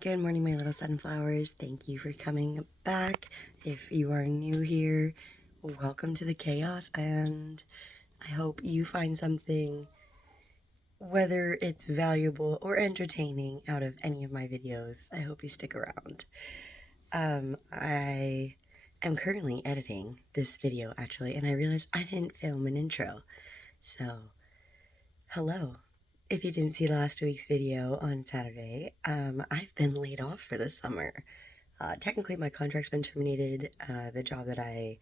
Good morning, my little sunflowers. Thank you for coming back. If you are new here, welcome to the chaos, and I hope you find something, whether it's valuable or entertaining, out of any of my videos. I hope you stick around. I am currently editing this video, actually, and I realized I didn't film an intro. So, hello. If you didn't see last week's video on Saturday, I've been laid off for the summer. Technically, my contract's been terminated. The job that I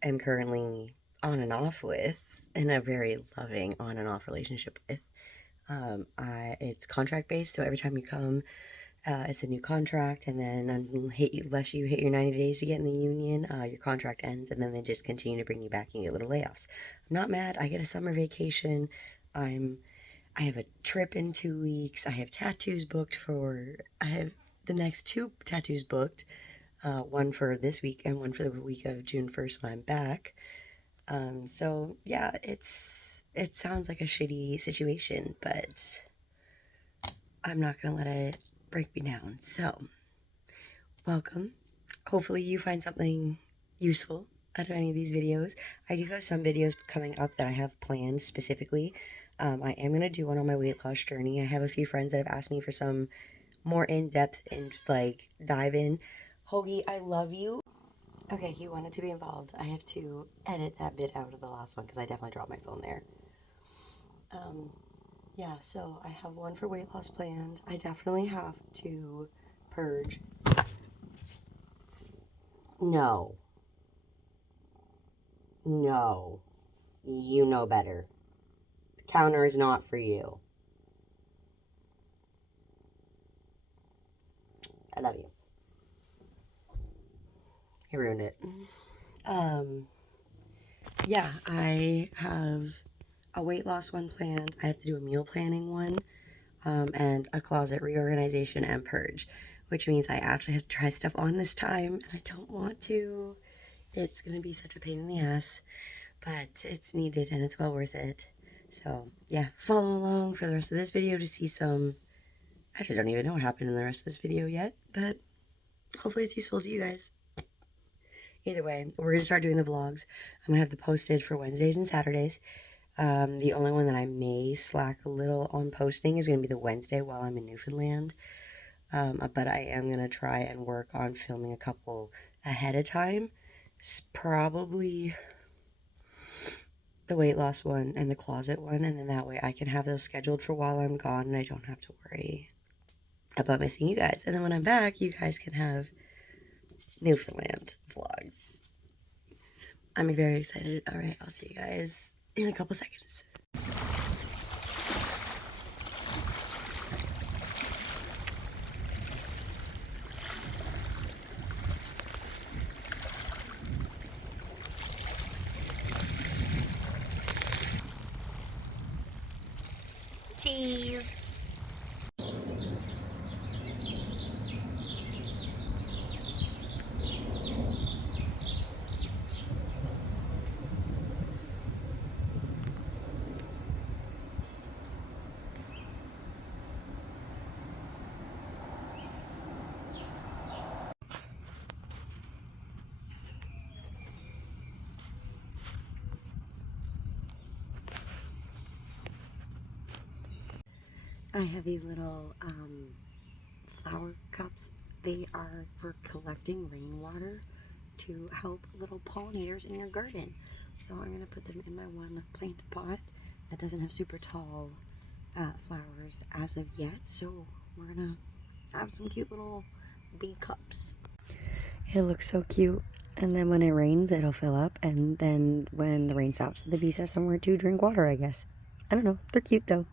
am currently on and off with, in a very loving on and off relationship with, it's contract based. So every time you come, it's a new contract, and then unless you hit your 90 days to get in the union, your contract ends, and then they just continue to bring you back and get little layoffs. I'm not mad. I get a summer vacation. I have a trip in 2 weeks. I have tattoos booked I have the next 2 tattoos booked. One for this week and one for the week of June 1st when I'm back. So yeah, it sounds like a shitty situation, but I'm not gonna let it break me down. So, welcome. Hopefully you find something useful out of any of these videos. I do have some videos coming up that I have planned specifically. I am going to do one on my weight loss journey. I have a few friends that have asked me for some more in-depth and dive in. Hoagie, I love you. Okay, he wanted to be involved. I have to edit that bit out of the last one because I definitely dropped my phone there. Yeah, so I have one for weight loss planned. I definitely have to purge. No. No. You know better. The counter is not for you. I love you. I ruined it. Yeah, I have a weight loss one planned. I have to do a meal planning one, and a closet reorganization and purge, which means I actually have to try stuff on this time, and I don't want to. It's gonna be such a pain in the ass, but it's needed and it's well worth it. So yeah, follow along for the rest of this video to see some. I actually don't even know what happened in the rest of this video yet, but hopefully it's useful to you guys. Either way, we're going to start doing the vlogs. I'm going to have them posted for Wednesdays and Saturdays. The only one that I may slack a little on posting is going to be the Wednesday while I'm in Newfoundland. But I am going to try and work on filming a couple ahead of time. It's probably the weight loss one and the closet one, and then that way I can have those scheduled for while I'm gone and I don't have to worry about missing you guys. And then when I'm back, you guys can have Newfoundland vlogs. I'm very excited. All right, I'll see you guys in a couple seconds. Cheese. I have these little flower cups. They are for collecting rainwater to help little pollinators in your garden. So I'm going to put them in my one plant pot that doesn't have super tall flowers as of yet. So we're going to have some cute little bee cups. It looks so cute. And then when it rains, it'll fill up. And then when the rain stops, the bees have somewhere to drink water, I guess. I don't know. They're cute though.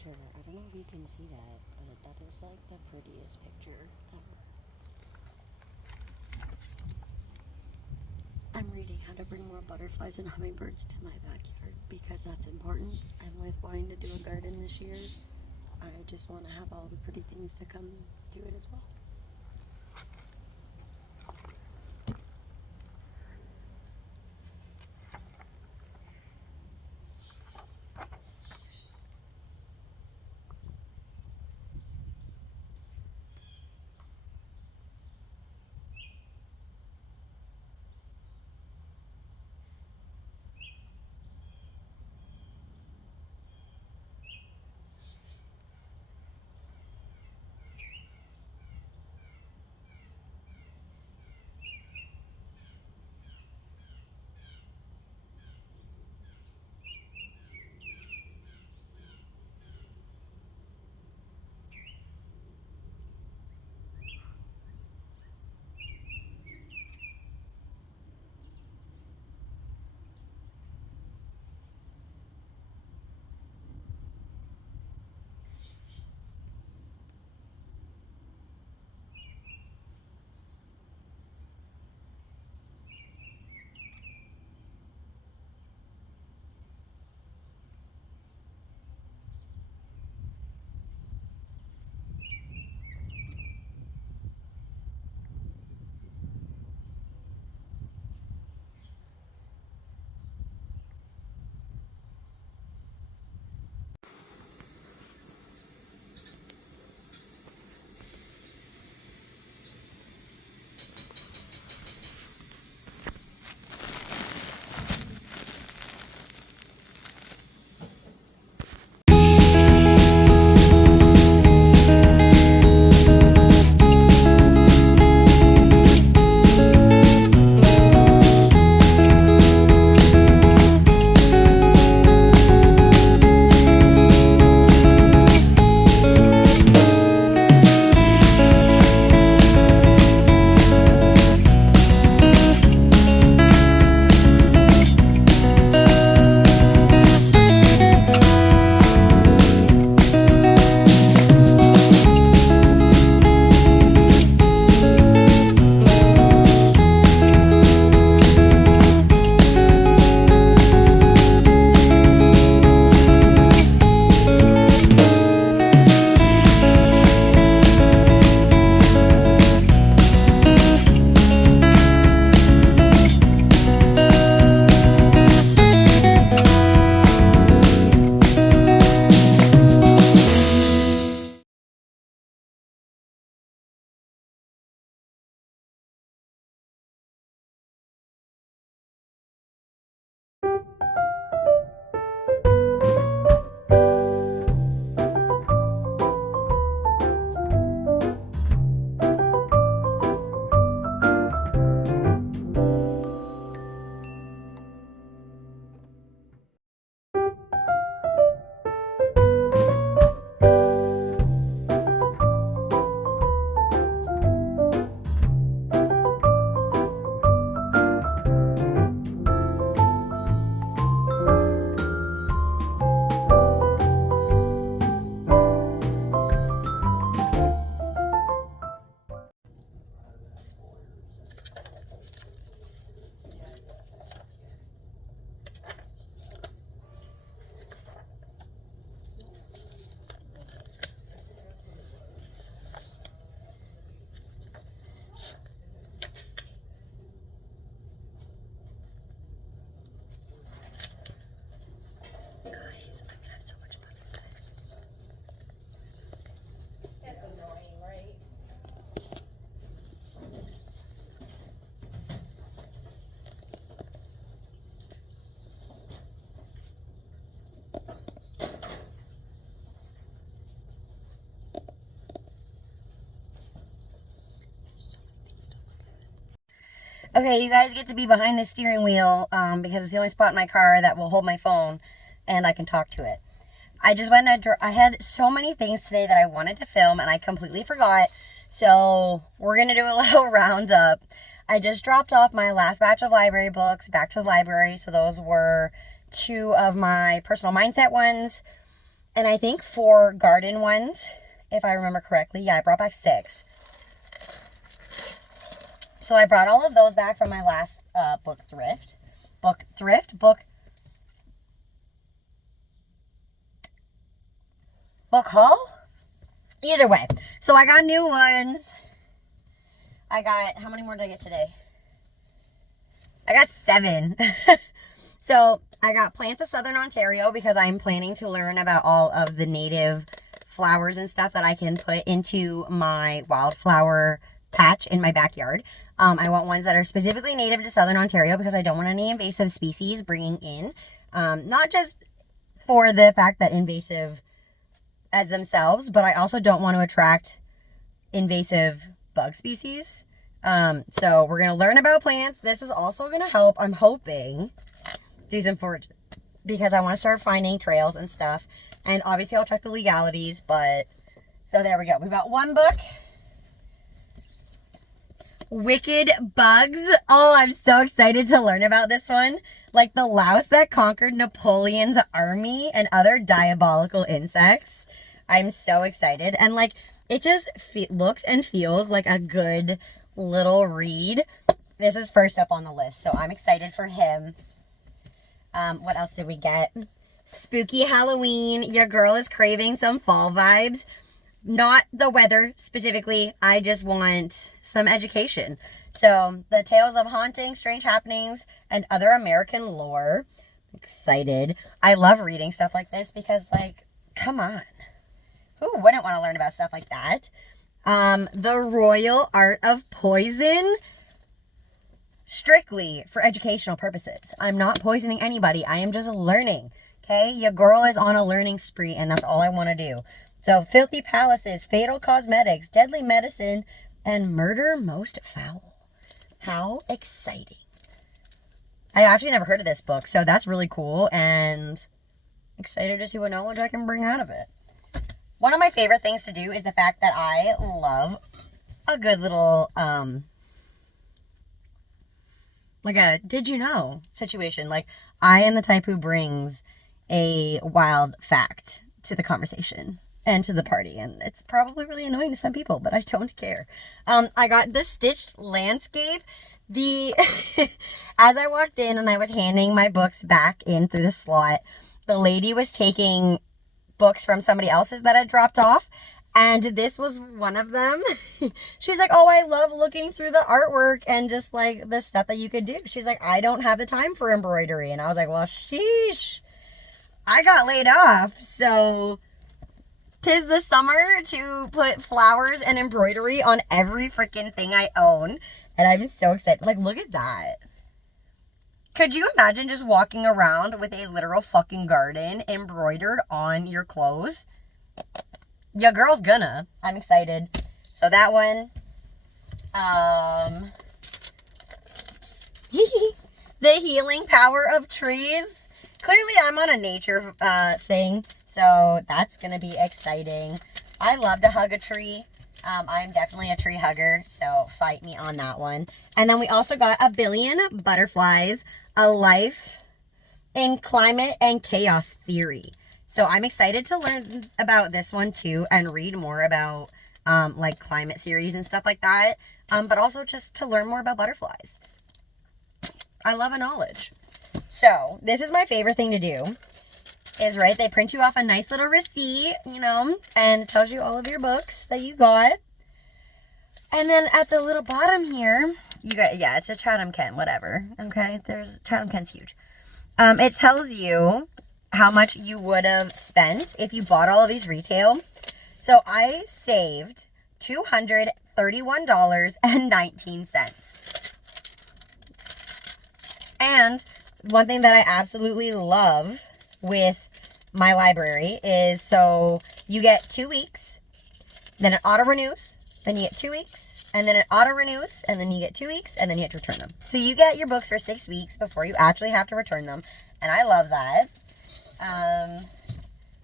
picture. I don't know if you can see that, but that is like the prettiest picture ever. I'm reading how to bring more butterflies and hummingbirds to my backyard because that's important. And with wanting to do a garden this year, I just want to have all the pretty things to come to it as well. Okay, you guys get to be behind the steering wheel because it's the only spot in my car that will hold my phone and I can talk to it. I just went I had so many things today that I wanted to film and I completely forgot. So we're going to do a little roundup. I just dropped off my last batch of library books back to the library. So those were 2 of my personal mindset ones. And I think 4 garden ones, if I remember correctly. Yeah, I brought back 6. So I brought all of those back from my last book haul? Either way. So I got new ones. I got, how many more did I get today? I got 7. So I got plants of Southern Ontario because I'm planning to learn about all of the native flowers and stuff that I can put into my wildflower patch in my backyard. I want ones that are specifically native to Southern Ontario because I don't want any invasive species bringing in. Not just for the fact that invasive as themselves, but I also don't want to attract invasive bug species. So we're going to learn about plants. This is also going to help, I'm hoping, do some foraging because I want to start finding trails and stuff. And obviously I'll check the legalities, but so there we go. We've got 1 book. Wicked Bugs. Oh, I'm so excited to learn about this one. Like the louse that conquered Napoleon's army and other diabolical insects. I'm so excited. And like, it just looks and feels like a good little read. This is first up on the list, so I'm excited for him. What else did we get? Spooky Halloween. Your girl is craving some fall vibes. Not the weather specifically. I just want some education. So, the tales of haunting, strange happenings, and other American lore. Excited. I love reading stuff like this because, like, come on. Who wouldn't want to learn about stuff like that? The Royal Art of Poison. Strictly for educational purposes. I'm not poisoning anybody. I am just learning. Okay? Your girl is on a learning spree, and that's all I want to do. So, Filthy Palaces, Fatal Cosmetics, Deadly Medicine, and Murder Most Foul. How exciting. I actually never heard of this book, so that's really cool, and excited to see what knowledge I can bring out of it. One of my favorite things to do is the fact that I love a good little, like a did you know situation. Like, I am the type who brings a wild fact to the conversation and to the party, and it's probably really annoying to some people, but I don't care. I got the Stitched Landscape. As I walked in and I was handing my books back in through the slot, the lady was taking books from somebody else's that I dropped off, and this was one of them. She's like, oh, I love looking through the artwork and just like the stuff that you could do. She's like, I don't have the time for embroidery. And I was like, well, sheesh, I got laid off, so 'tis the summer to put flowers and embroidery on every freaking thing I own. And I'm so excited. Like, look at that. Could you imagine just walking around with a literal fucking garden embroidered on your clothes? Your girl's gonna. I'm excited. So that one. The Healing Power of Trees. Clearly I'm on a nature thing, so that's gonna be exciting. I love to hug a tree. I'm definitely a tree hugger, so fight me on that one. And then we also got A Billion Butterflies, A Life in Climate and Chaos Theory. So I'm excited to learn about this one too and read more about like climate theories and stuff like that. But also just to learn more about butterflies. I love a knowledge. So this is my favorite thing to do. Is right, they print you off a nice little receipt, you know, and it tells you all of your books that you got. And then at the little bottom here, you got, yeah, it's a Chatham Kent, whatever. Okay, there's Chatham Kent's huge. It tells you how much you would have spent if you bought all of these retail. So I saved $231.19. And one thing that I absolutely love with my library is, so you get 2 weeks, then it auto renews, then you get 2 weeks, and then it auto renews, and then you get 2 weeks, and then you have to return them. So you get your books for 6 weeks before you actually have to return them, and I love that.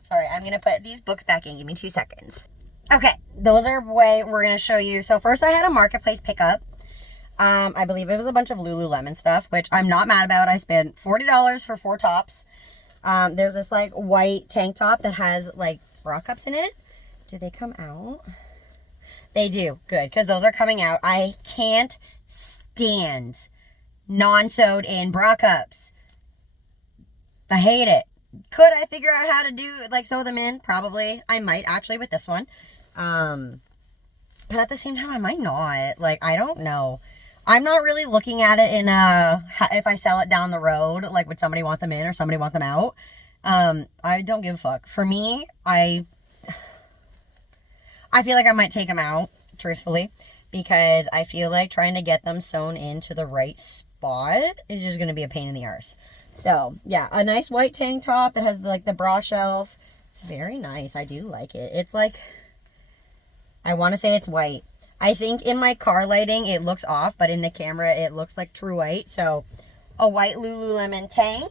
Sorry, I'm gonna put these books back in. Give me 2 seconds. Okay, those are way we're gonna show you. So first I had a marketplace pickup. I believe it was a bunch of Lululemon stuff, which I'm not mad about. I spent $40 for 4 tops. There's this like white tank top that has like bra cups in it. Do they come out? They do. Good, because those are coming out. I can't stand non-sewed in bra cups. I hate it. Could I figure out how to do, like, sew them in? Probably. I might, actually, with this one. But at the same time, I might not. Like, I don't know. I'm not really looking at it in if I sell it down the road, like, would somebody want them in or somebody want them out? I don't give a fuck. For me, I feel like I might take them out, truthfully, because I feel like trying to get them sewn into the right spot is just going to be a pain in the arse. So, yeah, a nice white tank top that has, like, the bra shelf. It's very nice. I do like it. It's, like, I want to say it's white. I think in my car lighting, it looks off, but in the camera, it looks like true white. So, a white Lululemon tank.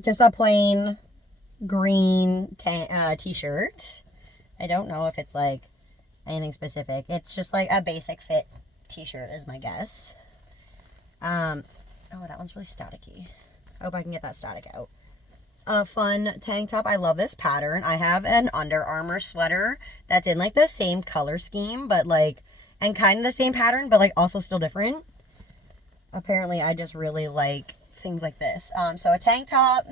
Just a plain green t-shirt. I don't know if it's, like, anything specific. It's just, like, a basic fit t-shirt is my guess. Oh, that one's really staticky. I hope I can get that static out. A fun tank top. I love this pattern. I have an Under Armour sweater that's in like the same color scheme, but like, and kind of the same pattern, but like also still different. Apparently I just really like things like this. So a tank top,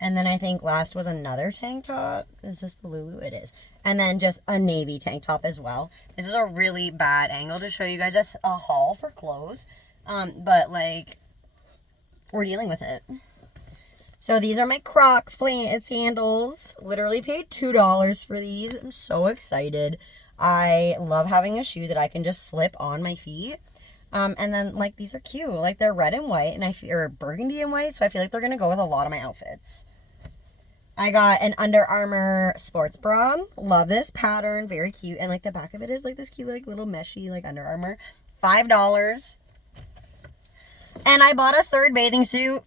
and then I think last was another tank top. Is this the Lulu? It is. And then just a navy tank top as well. This is a really bad angle to show you guys a haul for clothes. But like, we're dealing with it. So these are my Croc sandals. Literally paid $2 for these. I'm so excited. I love having a shoe that I can just slip on my feet. And then like these are cute. Like they're red and white, and or burgundy and white, so I feel like they're gonna go with a lot of my outfits. I got an Under Armour sports bra. Love this pattern. Very cute. And like the back of it is like this cute like little meshy like Under Armour. $5. And I bought a third bathing suit.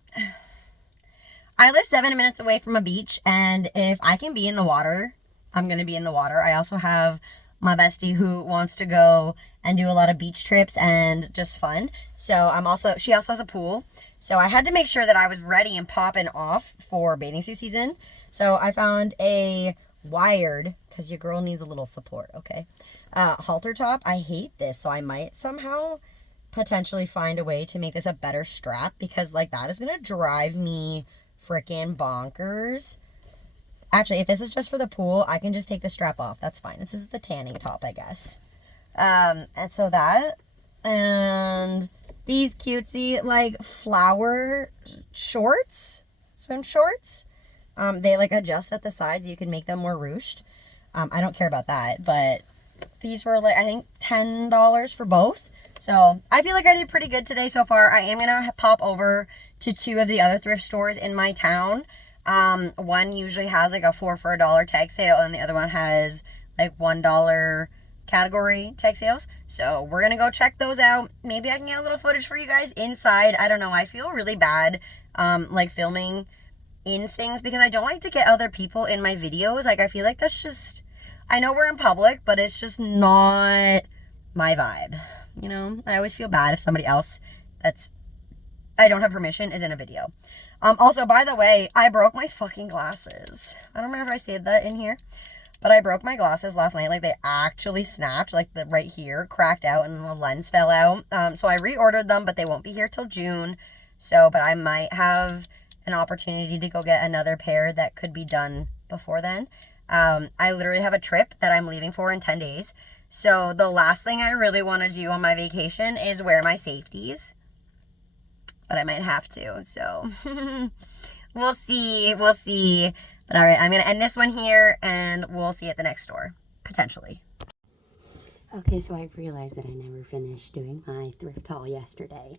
I live 7 minutes away from a beach, and if I can be in the water, I'm going to be in the water. I also have my bestie who wants to go and do a lot of beach trips and just fun. So she also has a pool. So I had to make sure that I was ready and popping off for bathing suit season. So I found a wired, because your girl needs a little support, okay? Halter top. I hate this, so I might somehow potentially find a way to make this a better strap, because like that is going to drive me freaking bonkers. Actually, if this is just for the pool, I can just take the strap off. That's fine. This is the tanning top, I guess. And so that, and these cutesy like flower shorts, swim shorts. They like adjust at the sides. You can make them more ruched. I don't care about that, but these were like, I think $10 for both. So I feel like I did pretty good today so far. I am going to pop over to 2 of the other thrift stores in my town. One usually has like a 4 for $1 tag sale, and the other one has like $1 category tag sales. So we're going to go check those out. Maybe I can get a little footage for you guys inside. I don't know. I feel really bad like filming in things because I don't like to get other people in my videos. Like I feel like that's just, I know we're in public, but it's just not my vibe. You know, I always feel bad if somebody else I don't have permission is in a video. Also, by the way, I broke my fucking glasses. I don't remember if I said that in here, but I broke my glasses last night. Like they actually snapped, like the right here cracked out and the lens fell out. So I reordered them, but they won't be here till June. So, but I might have an opportunity to go get another pair that could be done before then. I literally have a trip that I'm leaving for in 10 days. So the last thing I really want to do on my vacation is wear my safeties. But I might have to. So we'll see. We'll see. But all right, I'm going to end this one here and we'll see you at the next store. Potentially. Okay, so I realized that I never finished doing my thrift haul yesterday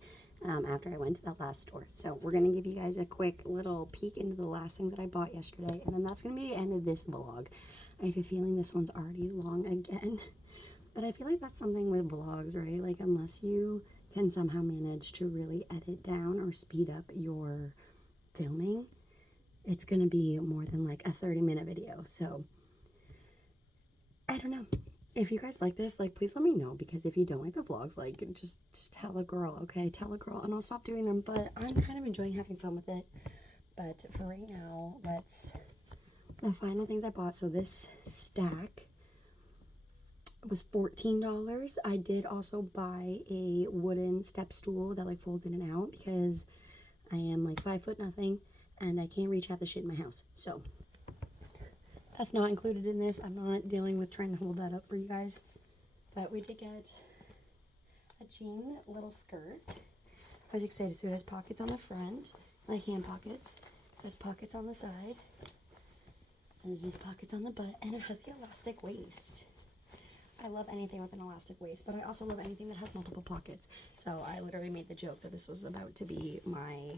after I went to that last store. So we're going to give you guys a quick little peek into the last things that I bought yesterday. And then that's going to be the end of this vlog. I have a feeling this one's already long again. But I feel like that's something with vlogs, right? Like, unless you can somehow manage to really edit down or speed up your filming, it's going to be more than like a 30-minute video. So, I don't know. if you guys like this, like, please let me know, because if you don't like the vlogs, like, just tell a girl, okay? Tell a girl, and I'll stop doing them. But I'm kind of enjoying having fun with it. But for right now, the final things I bought. So this stack was $14. I did also buy a wooden step stool that like folds in and out, because I am like 5'0" and I can't reach half the shit in my house. So that's not included in this. I'm not dealing with trying to hold that up for you guys. But we did get a jean little skirt. I was excited. So it has pockets on the front, like hand pockets. It has pockets on the side, and it has pockets on the butt, and it has the elastic waist. I love anything with an elastic waist, but I also love anything that has multiple pockets. So I literally made the joke that this was about to be my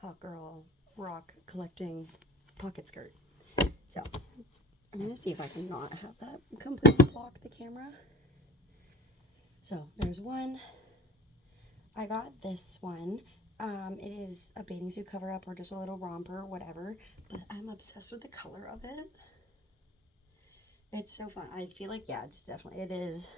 hot girl rock collecting pocket skirt. So I'm going to see if I can not have that completely block the camera. So there's one. I got this one. It is a bathing suit cover up or just a little romper, whatever, but I'm obsessed with the color of it. It's so fun. I feel like, yeah, it is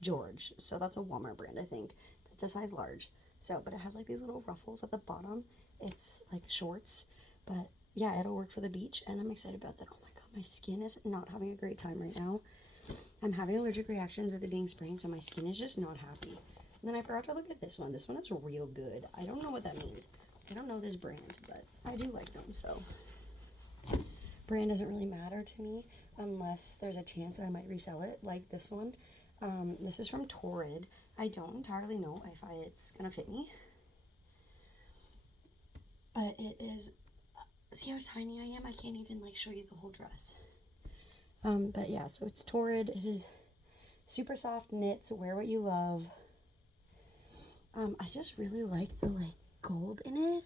George. So that's a Walmart brand, I think. It's a size large. So, but it has like these little ruffles at the bottom. It's like shorts, but yeah, it'll work for the beach, and I'm excited about that. Oh my god, my skin is not having a great time right now. I'm having allergic reactions with it being spring, so my skin is just not happy. And then I forgot to look at this one. This one is real good. I don't know what that means. I don't know this brand, but I do like them, so brand doesn't really matter to me unless there's a chance that I might resell it, like this one. This is from Torrid. I don't entirely know if it's gonna fit me, but it is. See how tiny I am? I can't even like show you the whole dress. But yeah, so it's Torrid. It is super soft knits. Wear what you love. I just really like the like gold in it.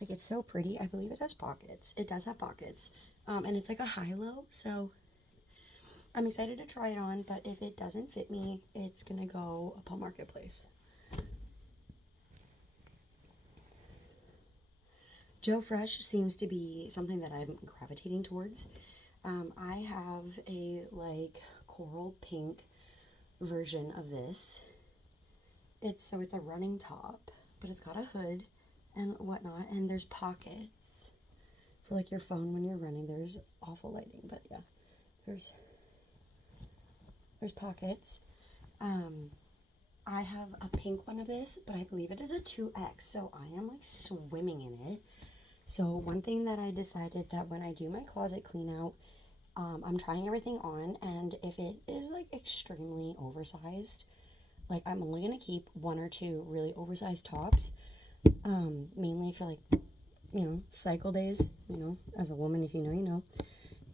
Like, it's so pretty. I believe it has pockets. It does have pockets. And it's like a high-low, so I'm excited to try it on, but if it doesn't fit me, it's gonna go up on Marketplace. Joe Fresh seems to be something that I'm gravitating towards. I have a like coral pink version of this. It's a running top, but it's got a hood and whatnot, and there's pockets for like your phone when you're running. There's awful lighting, but yeah, there's pockets. I have a pink one of this, but I believe it is a 2X, so I am like swimming in it. So one thing that I decided that when I do my closet clean out, I'm trying everything on, and if it is like extremely oversized, like I'm only gonna keep one or two really oversized tops, mainly for like, cycle days. As a woman, if you know,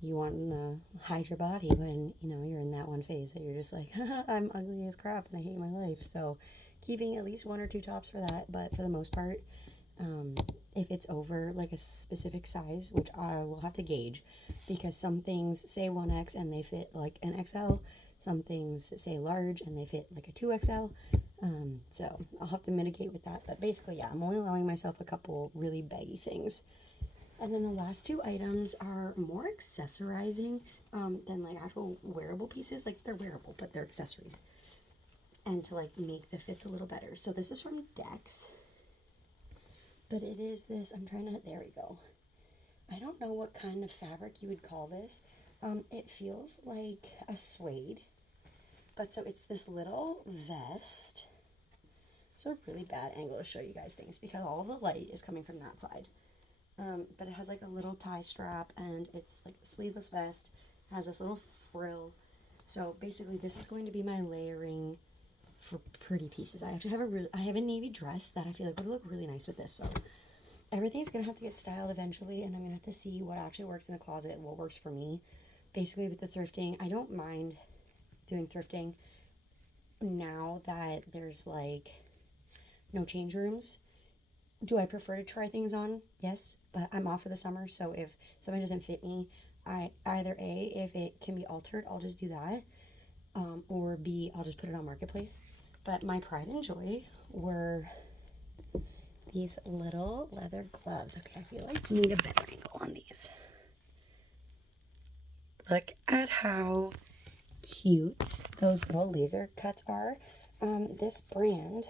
you want to hide your body when you're in that one phase that you're just like, I'm ugly as crap and I hate my life. So keeping at least one or two tops for that, but for the most part, if it's over like a specific size, which I will have to gauge, because some things say 1X and they fit like an XL, some things say large and they fit like a 2XL, so I'll have to mitigate with that. But basically, yeah, I'm only allowing myself a couple really baggy things. And then the last two items are more accessorizing than like actual wearable pieces. Like, they're wearable, but they're accessories, and to like make the fits a little better. So this is from Dex, but it is this, there we go. I don't know what kind of fabric you would call this. It feels like a suede, but so it's this little vest. It's a really bad angle to show you guys things because all of the light is coming from that side. But it has like a little tie strap, and it's like a sleeveless vest. It has this little frill. So basically this is going to be my layering for pretty pieces. I actually have a navy dress that I feel like would look really nice with this. So everything's gonna have to get styled eventually, and I'm gonna have to see what actually works in the closet, what works for me. Basically with the thrifting, I don't mind doing thrifting now that there's like no change rooms. Do I prefer to try things on? Yes, but I'm off for the summer, so if something doesn't fit me, if it can be altered, I'll just do that, or B, I'll just put it on Marketplace. But my pride and joy were these little leather gloves. Okay, I feel like I need a better angle on these. Look at how cute those little laser cuts are. This brand,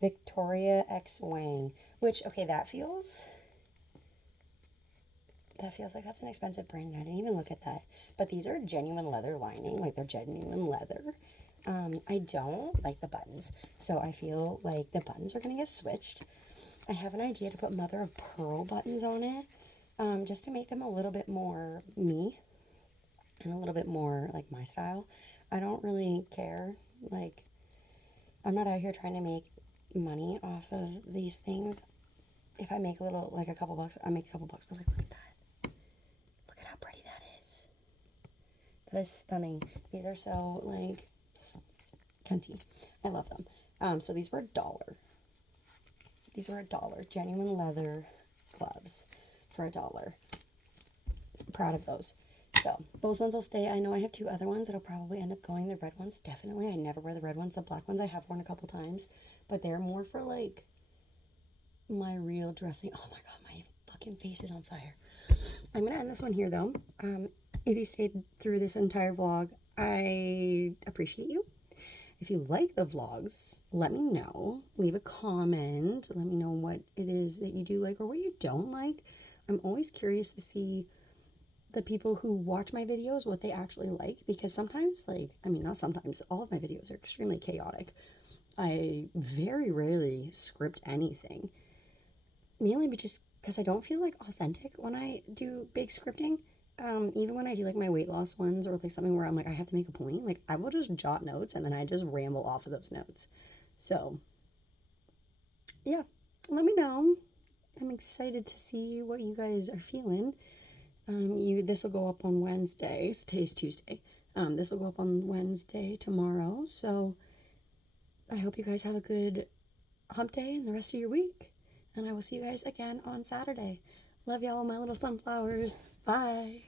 Victoria X Wang, which, okay, that feels like that's an expensive brand. I didn't even look at that. But these are genuine leather lining, like they're genuine leather. I don't like the buttons, so I feel like the buttons are gonna get switched. I have an idea to put mother of pearl buttons on it, just to make them a little bit more me and a little bit more like my style. I don't really care. Like, I'm not out here trying to make money off of these things. If I make a little, like a couple bucks, I make a couple bucks, but like, look at that. Look at how pretty that is. That is stunning. These are so, like, cunty. I love them. So these were $1. These were $1. Genuine leather gloves for $1. Proud of those. So those ones will stay. I know I have 2 other ones that'll probably end up going. The red ones, definitely. I never wear the red ones. The black ones I have worn a couple times, but they're more for like my real dressing. Oh my god, my fucking face is on fire. I'm gonna end this one here though. If you stayed through this entire vlog, I appreciate you. If you like the vlogs, let me know. Leave a comment. Let me know what it is that you do like or what you don't like. I'm always curious to see the people who watch my videos, what they actually like, because sometimes, like, I mean, not sometimes, all of my videos are extremely chaotic. I very rarely script anything, mainly just because I don't feel like authentic when I do big scripting. Even when I do like my weight loss ones or like something where I'm like, I have to make a point, like I will just jot notes and then I just ramble off of those notes. So yeah, let me know. I'm excited to see what you guys are feeling. This will go up on Wednesday. Today's Tuesday. This will go up on Wednesday tomorrow. So I hope you guys have a good hump day and the rest of your week. And I will see you guys again on Saturday. Love y'all, my little sunflowers. Bye.